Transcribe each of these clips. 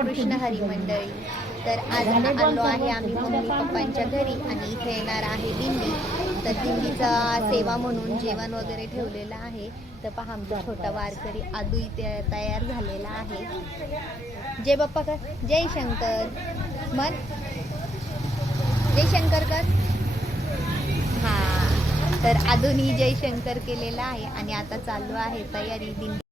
कृष्ण हरी मंडळी. तर आज आलो आहे आम्ही मम्मी पप्पांच्या घरी आणि इथे येणार आहे दिंडी तर दिंडीचा सेवा म्हणून जेवण वगैरे ठेवलेलं आहे. तर पहा आमचा छोटा वारकरी आदू इथे तयार झालेला आहे. जय बाप्पा कर. जय शंकर. मन. जय शंकर कर. हा. तर आधुनी जय शंकर केलेला आहे आणि आता चालू आहे तयारी दिंडी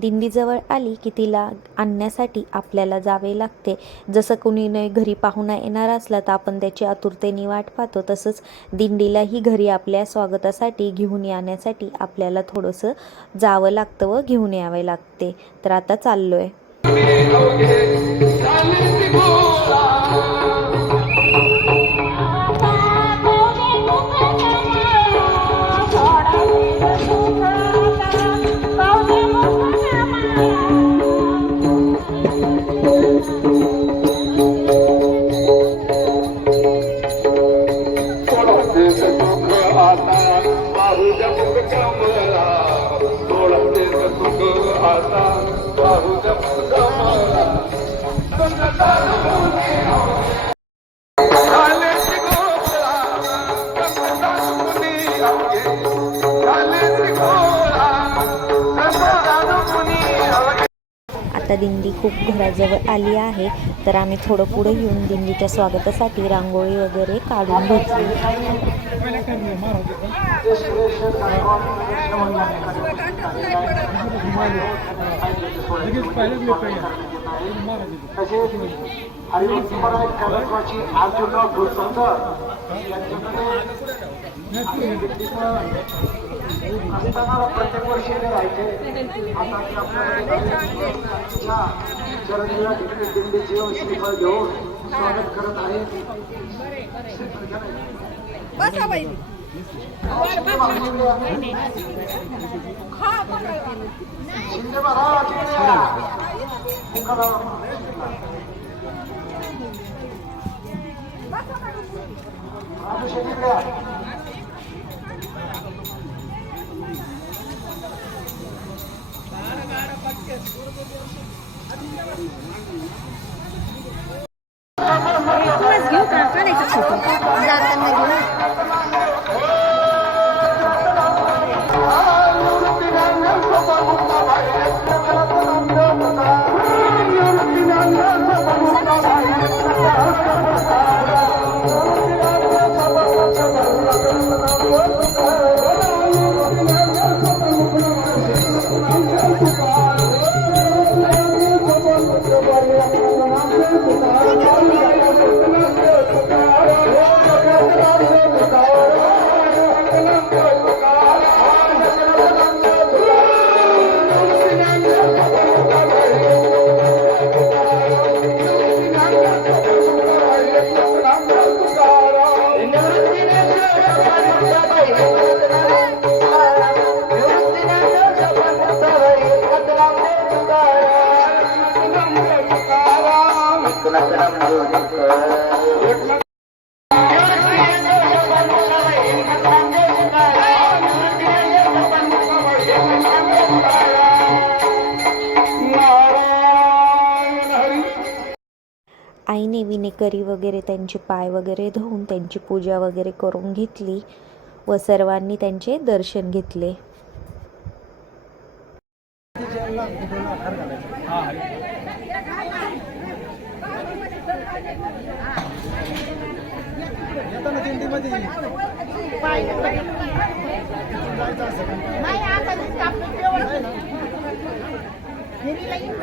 दिंडीजवळ आली की तिला आणण्यासाठी आपल्याला जावे लागते. जसं कुणी नाही घरी पाहुणा येणार असला तर आपण त्याची आतुरतेने वाट पाहतो. तसंच दिंडीलाही घरी आपल्या स्वागतासाठी घेऊन येण्यासाठी आपल्याला थोडंसं जावं लागतं व घेऊन यावे लागते. तर आता चाललो आहे आता दिंडी खूप घराजवळ आली आहे. तर आम्ही थोडं पुढे येऊन दिंडीच्या स्वागतासाठी रांगोळी वगैरे काढून घेतली. तसेच हरिवंश कार्यक्रमाची प्रत्येक वर्षी ते राहायचे आता ते आपल्याकडे चरणीला दिंडी जीवन श्रीफळ घेऊन स्वागत करत आहेत शिंदे महाराज आईने विनेकरी वगैरे त्यांचे पाय वगैरे धुवून त्यांची पूजा वगैरे करून घेतली व सर्वांनी त्यांचे दर्शन घेतले.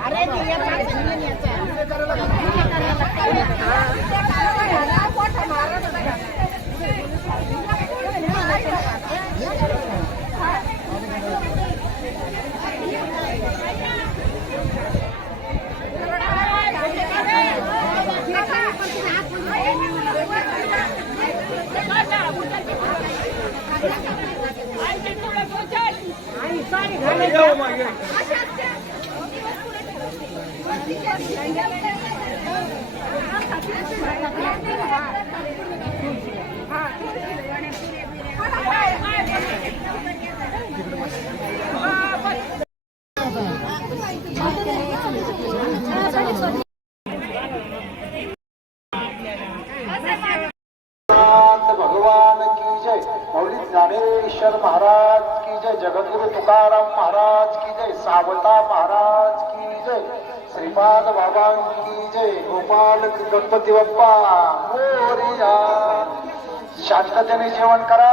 अरे नाही, आता ज्ञानेश्वर महाराज की जय जगद्गुरु तुकाराम महाराज की जय सावता महाराज की जय श्रीपाद बाबा की जय गोपाल गणपती बाप्पा मोरिया. शांततेने जेवण करा.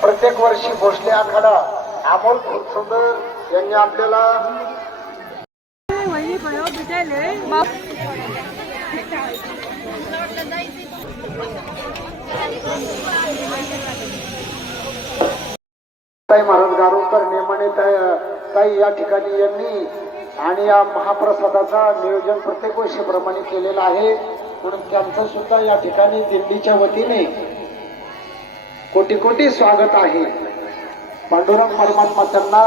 प्रत्येक वर्षी भोसले आखाडा अमोल सुंदर यांनी आपल्याला महाराज गारोकर नेमाने ताई या ठिकाणी यांनी आणि या महाप्रसादाचा नियोजन प्रत्येक वर्षीप्रमाणे केलेला आहे. म्हणून त्यांचं सुद्धा या ठिकाणी दिल्लीच्या वतीने कोटी कोटी स्वागत आहे. पांडुरंग परमात्मा त्यांना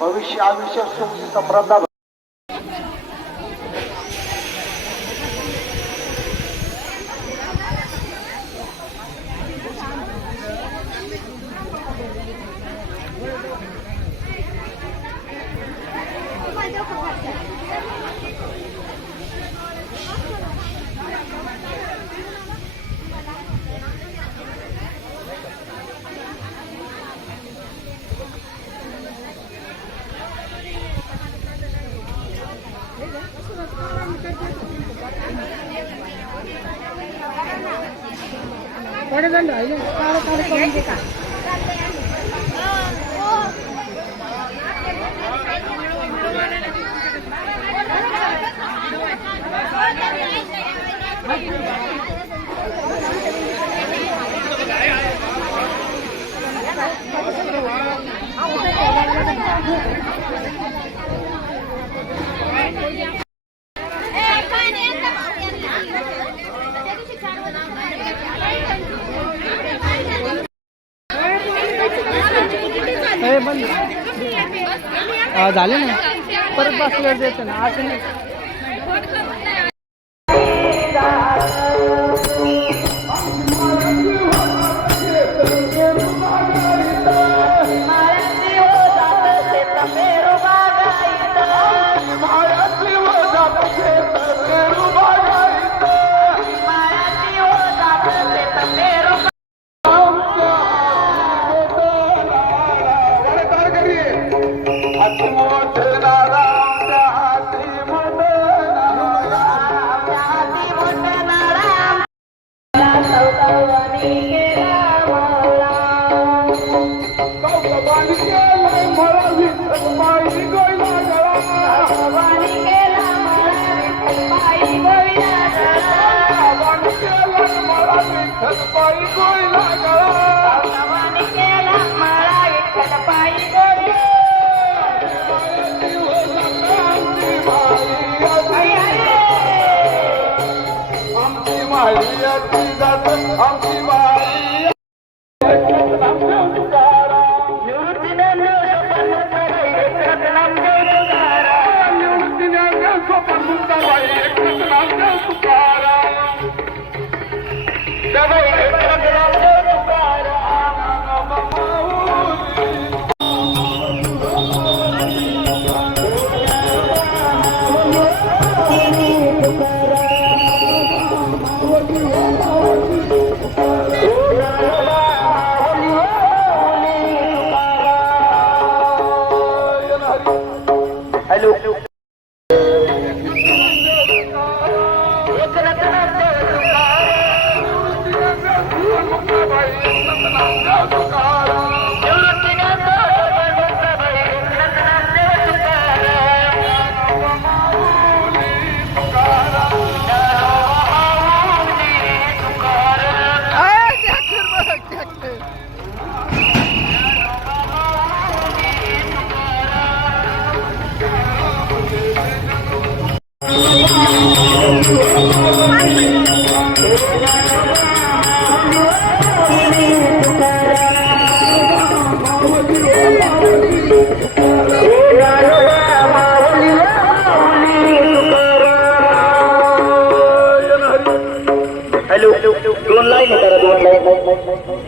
भविष्य आयुष्य सुख समृद्ध పడదండి అయ్యో కాదు కాదు Thank you. झाले ना? परत बसल्यावर देतो ना. असं नाही आमची हॅलो दोन लाईन करा दोन लाईन